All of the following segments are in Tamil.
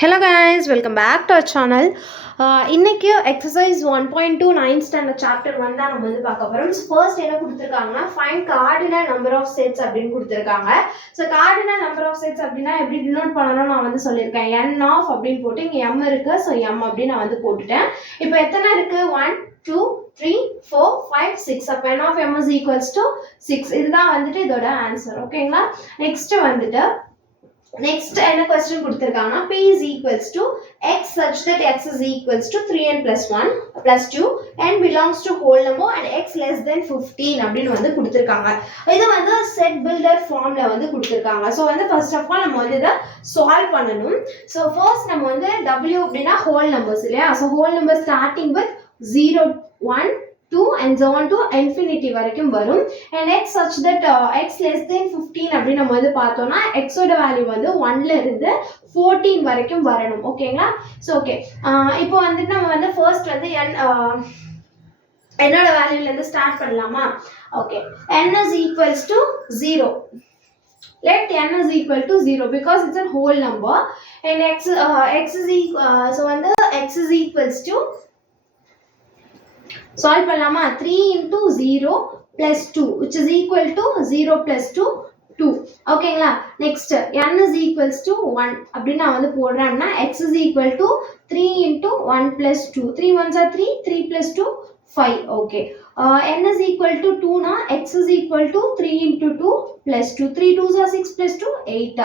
Hello guys, welcome back to our channel. இன்னைக்கு exercise 1.2 9th standard chapter 1 தான் நம்ம வந்து பார்க்க போறோம். First என்ன கொடுத்திருக்காங்கன்னா find cardinal number of sets அப்படினு கொடுத்திருக்காங்க. So cardinal number of sets அப்படினா எப்படி denote பண்ணனும் நான் வந்து சொல்லிருக்கேன். n of அப்படினு போட்டு இங்க m இருக்கு. So m அப்படி நான் வந்து போட்டுட்டேன். இப்போ எத்தனை இருக்கு 1 2 3 4 5 6 அப்ப n of m is equals to 6. இதுதான் வந்துட்டு இதோட ஆன்சர். ஓகேங்களா? நெக்ஸ்ட் வந்துட்டு next என்ன question கொடுத்திருக்காங்க p is equals to x such that x is equals to 3n plus 1 plus 2 n belongs to whole number and x less than 15 அப்படினு வந்து கொடுத்திருக்காங்க. இது வந்து set builder formல வந்து கொடுத்திருக்காங்க. சோ வந்து first of all நம்ம வந்து இத solve பண்ணனும். So first நம்ம வந்து w அப்படினா whole numbers இல்லையா? So whole numbers starting with 0 1 2 and so on to infinity வரைக்கும் வரும் and x such that x less than 15 அப்படி நம்ம வந்து பார்த்தோம்னா x ஓட வேல்யூ வந்து 1 ல இருந்து 14 வரைக்கும் வரணும். ஓகேங்களா? சோ ஓகே இப்போ வந்து நம்ம வந்து ஃபர்ஸ்ட் வந்து என்னோட வேல்யூல இருந்து ஸ்டார்ட் பண்ணலாமா? Okay n is equals to 0. Let n is equal to 0 because it's a whole number and x is so வந்து x is equals to solve பண்ணலாமா 3 into 0 plus 2 which is equal to 0 plus 2 2. ஓகேங்களா? Next n is equals to 1 அப்படி நான் வந்து போடுறேன்னா x is equal to 3 into 1 plus 2 3 ones are 3 3 plus 2 5. okay n is equal to 2 na x is equal to 3 into 2 plus 2 3 2s are 6 plus 2 8.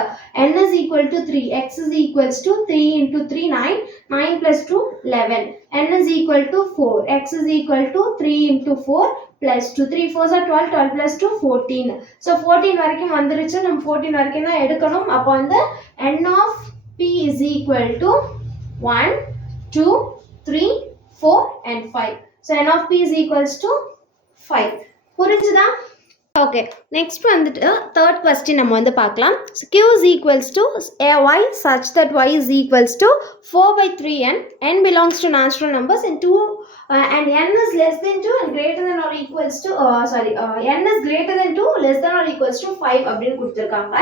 n is equal to 3 x is equals to 3 into 3 9 9 plus 2 11. n is equal to 4 x is equal to 3 into 4 plus 2 3 4s are 12 12 plus 2 14. so 14 வரைக்கும் வந்துருச்சு நம்ம 14 வரைக்கும் தான் எடுக்கணும். அப்ப வந்து n of p is equal to 1 2 3 4 and 5. so n of p is equals to 5. புரிஞ்சுதா? okay next வந்துட்டு third question நம்ம வந்து பார்க்கலாம். so q is equals to y such that y is equals to 4 by 3n n belongs to natural numbers and 2 and n is less than 2 and greater than or equals to n is greater than 2 less than or equals to 5 அப்படினு கொடுத்திருக்காங்க.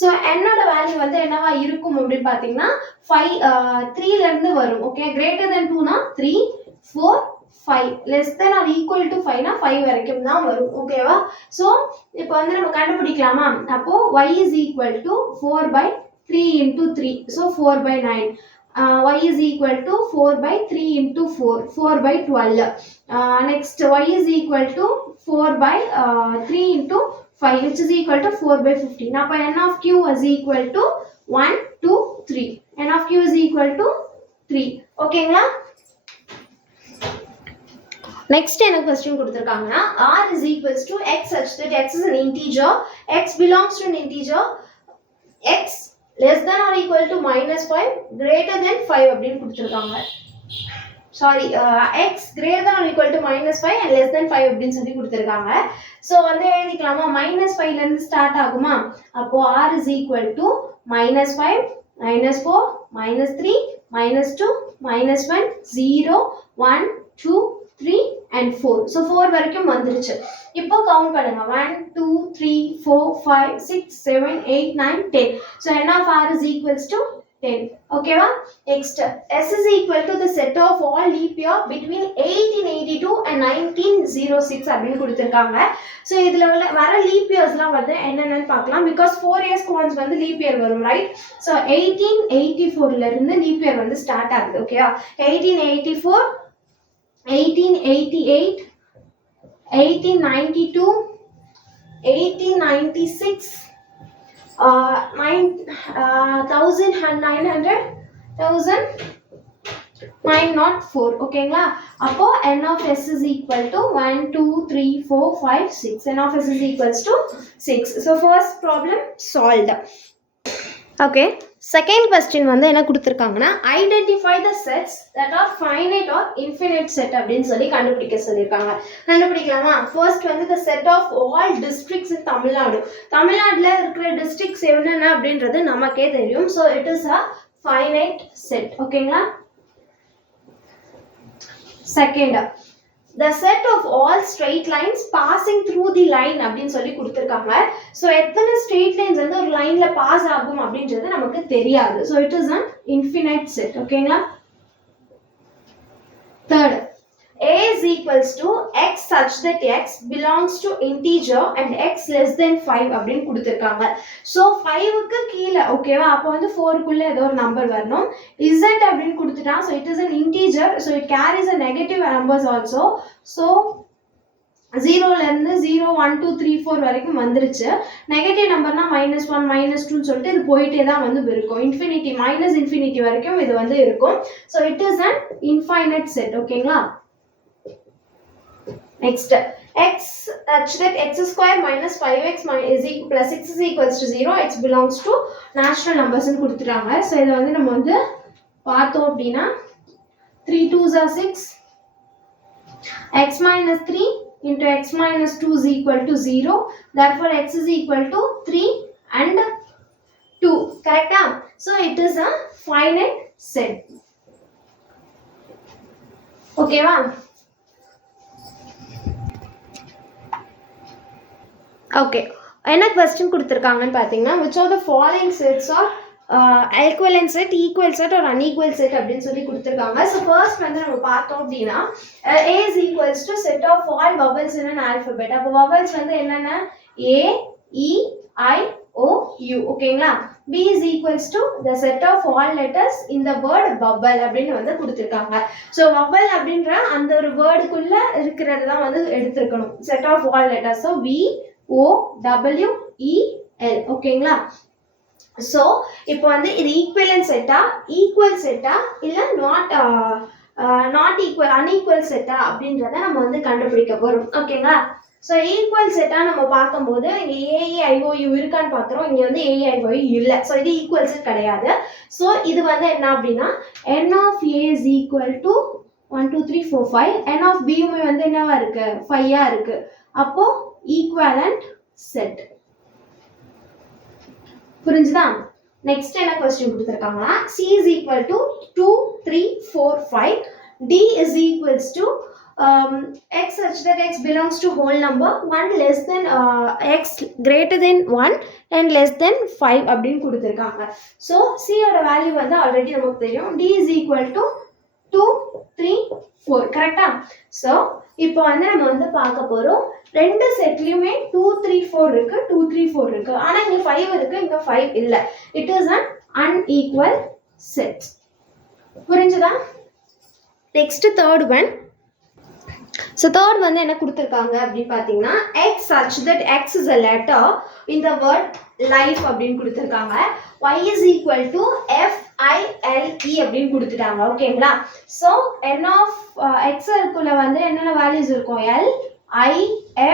so n ஓட வேல்யூ வந்து என்னவா இருக்கும் அப்படி பாத்தீங்கன்னா 5 3 ல இருந்து வரும். ஓகே greater than 2 னா 3 4 5 less than or equal to 5 னா 5 வரைக்கும் தான் வரும். ஓகேவா? சோ இப்போ வந்து நம்ம கண்டுபிடிக்கலாமா? அப்போ y is equal to 4 by 3 into 3 so 4 by 9. y is equal to 4 by 3 into 4 4 by 12. next y is equal to 4 by 3 into 5 which is equal to 4 by 15. அப்ப n of q is equal to 1 2 3. n of q is equal to 3. ஓகேங்களா? next என்ன question கொடுத்திருக்காங்கன்னா r is equals to x such that x is an integer x belongs to an integer x less than or equal to minus 5 greater than 5 அப்படினு கொடுத்திருக்காங்க. sorry x greater than or equal to minus 5 and less than 5 அப்படினு சொல்லி கொடுத்திருக்காங்க. சோ வந்து எழுதிக்கலாமா minus 5 ல இருந்து ஸ்டார்ட் ஆகுமா? அப்போ r is equal to minus 5 minus 4 minus 3 minus 2 minus 1 0 1 2 3 and 4. so 4 வரைக்கும் வந்துருச்சு. இப்போ கவுண்ட் பண்ணுங்க 1 2 3 4 5 6 7 8 9 10. so n of r is equals to 10. ஓகேவா? next s is equal to the set of all leap year between 1882 and 1906 அப்படினு கொடுத்திருக்காங்க. so இதுல வர leap yearsலாம் வந்து என்னன்னு பார்க்கலாம் because 4 years once வந்து leap year வரும் right. so 1884 ல இருந்து leap year வந்து ஸ்டார்ட் ஆகுது. ஓகேவா? 1884 1888 1892 1896 1900 1904. ஓகேங்களா? அப்போ n of s is equal to 1 2 3 4 5 6. n of s is equals to 6. so first problem solved. okay second question வந்து என்ன கொடுத்திருக்காங்கன்னா identify the sets that are finite or infinite set அப்படினு சொல்லி கண்டுபிடிக்க சொல்லிருக்காங்க. கண்டுபிடிக்கலாமா? first வந்து the set of all districts in தமிழ்நாடுல இருக்கிற districts என்னென்ன அப்படின்றது நமக்கே தெரியும். so it is a finite set. ஓகேங்களா? second the set of all straight lines passing through the line அப்படின்னு சொல்லி கொடுத்துருக்காங்க. ஸோ எத்தனை ஸ்ட்ரெயிட் லைன்ஸ் வந்து ஒரு லைன்ல பாஸ் ஆகும் அப்படின்றது நமக்கு தெரியாது. So it is an infinite set. ஓகேங்களா? Third, A is equals to x such that x belongs to integer and x less than 5 அப்படின்னு கொடுத்துருக்காங்க. ஸோ 5க்கு கீழே ஓகேவா, அப்போ வந்து 4க்குள்ளே ஏதோ ஒரு நம்பர் வரணும். z அப்படின்னு கொடுத்துட்டான். So it is an integer. So it carries a negative numbers also. ஸோ 0லேருந்து 0 1 2 3 4 வரைக்கும் வந்துருச்சு. நெகட்டிவ் நம்பர்னா -1 -2 சொல்லிட்டு இது போயிட்டே தான் வந்து இருக்கும். இன்ஃபினிட்டி -இன்ஃபினிட்டி வரைக்கும் இது வந்து இருக்கும். So it is an infinite set. ஓகேங்களா? Next, x such that x square minus 5x plus 6 is equals to 0, x belongs to natural numbers ன்னு கொடுத்துட்டாங்க. ஸோ இதை வந்து நம்ம வந்து பார்த்தோம் அப்படின்னா 3 2s are 6, x minus 3 into x minus 2 is equal to 0, therefore x is equal to 3 and 2. Correct? So it is a finite set. Okay va? Okay, என்ன கொஸ்டின் கொடுத்துருக்காங்கன்னு பார்த்தீங்கன்னா which of the following sets are equivalent set, equal set or unequal set அப்படின்னு சொல்லி கொடுத்துருக்காங்க. ஸோ ஃபர்ஸ்ட் வந்து நம்ம பார்த்தோம் அப்படின்னா A is equals to set of all vowels in an alphabet. அப்போ vowels வந்து என்னென்ன A, E, I, O, U. ஓகேங்களா? B is equals to the set of all letters in the word vowel அப்படின்னு வந்து கொடுத்துருக்காங்க. ஸோ vowel அப்படின்ற அந்த ஒரு வேர்டுக்குள்ள இருக்கிறது தான் வந்து எடுத்துருக்கணும். set of all letters. So V O W E L. ஓகேங்களா? ஸோ இப்போ வந்து இது ஈக்குவலன்ட் செட்டா, ஈக்குவல் செட்டா, இல்லை நாட் ஈக்குவல் அன்ஈக்குவல் செட்டா அப்படின்றத நம்ம வந்து கண்டுபிடிக்க போகிறோம். ஓகேங்களா? ஸோ ஈக்குவல் செட்டாக நம்ம பார்க்கும்போது இங்கே AEIOU இருக்கான்னு பார்க்குறோம். இங்கே வந்து AEIOU இல்லை. ஸோ இது ஈக்குவல் செட் கிடையாது. ஸோ இது வந்து என்ன அப்படின்னா n of A is equal to 1 2 3 4 5. n of B வந்து என்னவா இருக்கு? 5 இருக்கு. அப்போ ஈக்குவலன்ட் செட். புரிஞ்சுதா? நெக்ஸ்ட் என்ன கொஸ்டின் கொடுத்துருக்காங்கன்னா C is equal to 2 3 4 5, D is equals to x such that x belongs to whole number 1 less than x greater than 1 and less than 5 அப்படின்னு கொடுத்துருக்காங்க. ஸோ C ஓட வேல்யூ வந்து ஆல்ரெடி நமக்கு தெரியும். D is equal to 2 3 4. கரெக்டா? ஸோ இப்போ வந்து நம்ம வந்து பார்க்க போகிறோம். ரெண்டு செட்லையுமே 2 3 4 இருக்கு, 2 3 4 இருக்கு. ஆனால் இங்கே 5 இருக்கு, இங்கே 5 இல்லை. It is an unequal set. புரிஞ்சுதா? Next third one. So third வந்து என்ன கொடுத்துருக்காங்க அப்படின்னு பார்த்தீங்கன்னா x such that x is a letter in the word life அப்படின்னு கொடுத்துருக்காங்க. y is equal to FILE அப்படின்னு கொடுத்துட்டாங்க. ஓகேங்களா? ஸோ n of x இருக்குள்ள வந்து என்னென்ன வேல்யூஸ் இருக்கும்? L I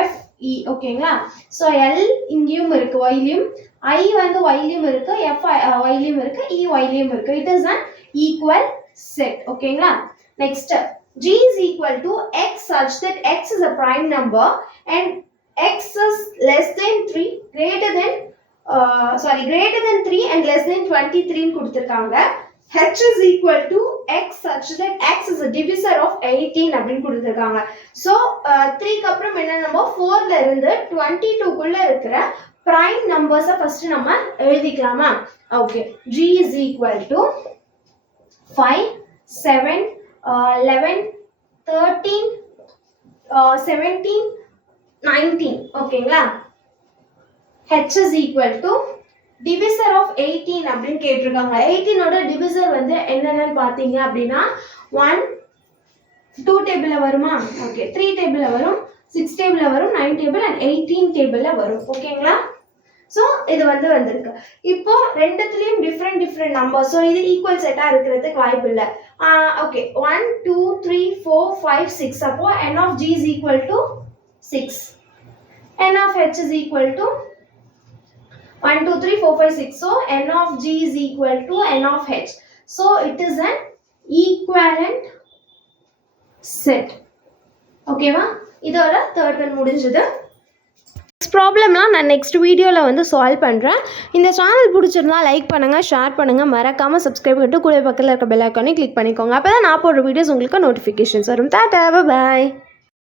F E. ஓகேங்களா? ஸோ L இங்கேயும் இருக்கு, ஒய்லையும், I வந்து ஒய்லையும் இருக்கு, F ஒய்லையும் இருக்கு, E ஒய்லையும் இருக்கு. It is an equal set. ஓகேங்களா? Next G is equal to x such that x is a prime number and x is less than 3, greater than 3 and less than 23 கொடுத்திருக்காங்க. H is equal to x such that x is a divisor of 18 அப்படின்னு கொடுத்திருக்காங்க. ஸோ 3க்கு அப்புறம் என்ன நம்பர்? 4ல இருந்து 22க்குள்ள இருக்கிற prime numbers ஃபர்ஸ்ட் நம்ம எழுதிக்கலாமா? Okay. G is equal to 5 7 11 13 17 19. ஓகேங்களா? H is equal to divisor of 18 அப்படின்னு கேட்டிருக்காங்க. 18 ஓட டிவிசர் வந்து என்னென்னு பார்த்தீங்க அப்படின்னா 1 2 டேபிளில் வருமா? ஓகே. 3 டேபிளில் வரும், 6 டேபிளில் வரும், 9 டேபிள் அண்ட் 18 டேபிளில் வரும். ஓகேங்களா? ஸோ இது வந்து வந்திருக்கு. இப்போ ரெண்டுத்துலேயும் டிஃப்ரெண்ட் நம்பர். ஸோ இது ஈக்குவல் செட்டாக இருக்கிறதுக்கு வாய்ப்பு இல்லை. ஓகே. 1 2 3 4 5 6. அப்போ n of G is equal to 6. n of H is equal to 1 2 3 4 5 6. So n of G is equal to n of H. So it is an equivalent set. Okay va? இதோட தேர்ட் ஒன் முடிஞ்சது. ப்ராப்ளம்லாம் நான் நெக்ஸ்ட் வீடியோவில் வந்து சால்வ் பண்ணுறேன். இந்த சேனல் பிடிச்சிருந்தா லைக் பண்ணுங்கள், ஷேர் பண்ணுங்கள், மறக்காமல் சப்ஸ்கிரைப் பண்ணிட்டு கூட பக்கத்தில் இருக்க பெல் ஐக்கானே கிளிக் பண்ணிக்கோங்க. அப்போ தான் நான் போடுற வீடியோஸ் உங்களுக்கு நோட்டிஃபிகேஷன்ஸ் வரும். டாடா, பை.